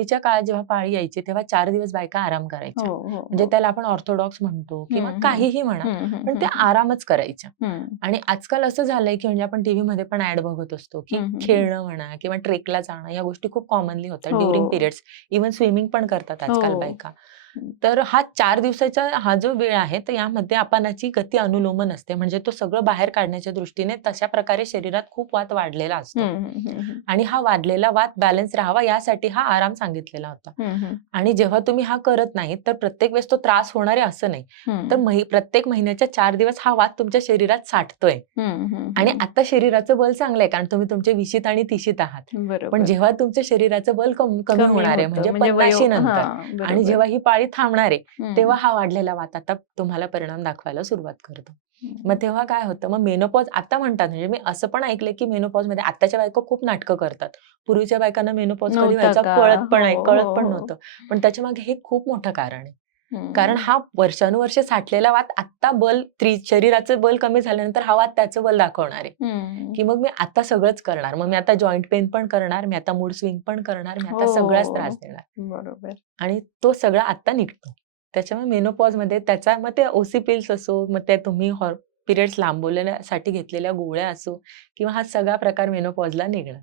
पूर्वीच्या काळात जेव्हा पाळी यायची तेव्हा 4 दिवस बायका आराम हो, करायच्या. हो, म्हणजे हो. त्याला आपण ऑर्थोडॉक्स म्हणतो किंवा हं, हं. काहीही म्हणा, हं, हं, पण हं, ते हं. आरामच करायच्या. हं. आणि आजकाल असं झालंय, की म्हणजे आपण टीव्हीमध्ये पण ॲड बघत असतो, की हं, हं, हं. खेळणं म्हणा किंवा ट्रेकला जाणं या गोष्टी खूप कॉमनली होतात ड्युरिंग हो. पिरियड्स. इव्हन स्विमिंग पण करतात आजकाल हो. बायका. हं. तर हा 4 दिवसाचा हा जो वेळ आहे, तर यामध्ये अपानाची गती अनुलोमन असते. म्हणजे तो सगळं बाहेर काढण्याच्या दृष्टीने तशा प्रकारे शरीरात खूप वात वाढलेला असतो. हं, हं, हं, हं. आणि हा वाढलेला वात बॅलन्स राहावा यासाठी हा आराम सांगितलेला होता. हं, हं. आणि जेव्हा तुम्ही हा करत नाही, तर प्रत्येक वेळेस तो त्रास होणार आहे असं नाही. तर हं. प्रत्येक महिन्याच्या 4 दिवस हा वात तुमच्या शरीरात साठतोय. हं, हं, आणि हं. आता शरीराचं बल चांगलं आहे, कारण तुम्ही तुमच्या 20शीत आणि 30शीत आहात. पण बरोबर. जेव्हा तुमच्या शरीराचं बल कमी कमी होणार आहे, होतं म्हणजे म्हणजे 50शी नंतर हां, आणि बरोबर. जेव्हा ही पाळी थांबणार आहे, हं. तेव्हा हा वाढलेला वात आता तुम्हाला परिणाम दाखवायला सुरुवात करतो. मग हं. तेव्हा काय होतं, मग मेनोपॉज आता म्हणतात, म्हणजे मी असं पण ऐकलंय, की मेनोपॉजमध्ये आत्ताच्या बायका खूप नाटकं करतात. पूर्वीच्या बायकांना मेनोपॉज कधी नव्हता व्हायचा का? हो, कळत हो, पण हो. नव्हतं. पण त्याच्यामागे हे खूप मोठं कारण आहे. कारण हं. हा वर्षानुवर्षे साठलेला वात आत्ता शरीराचं बल कमी झाल्यानंतर हा वात त्याचं बल दाखवणार आहे. हं. की मग मी आता सगळंच करणार. मग मी आता जॉइंट पेन पण करणार, मी आता मूड स्विंग पण करणार, मी आता सगळाच त्रास हो. देणार. बरोबर. आणि तो सगळा आत्ता निघतो. त्याच्यामुळे मेनोपॉजमध्ये त्याचा मग ते ओसी पिल्स असो, मग ते तुम्ही पिरियड्स लांबवण्यासाठी घेतलेल्या गोळ्या असो किंवा हा सगळा प्रकार मेनोपॉजला निघणार.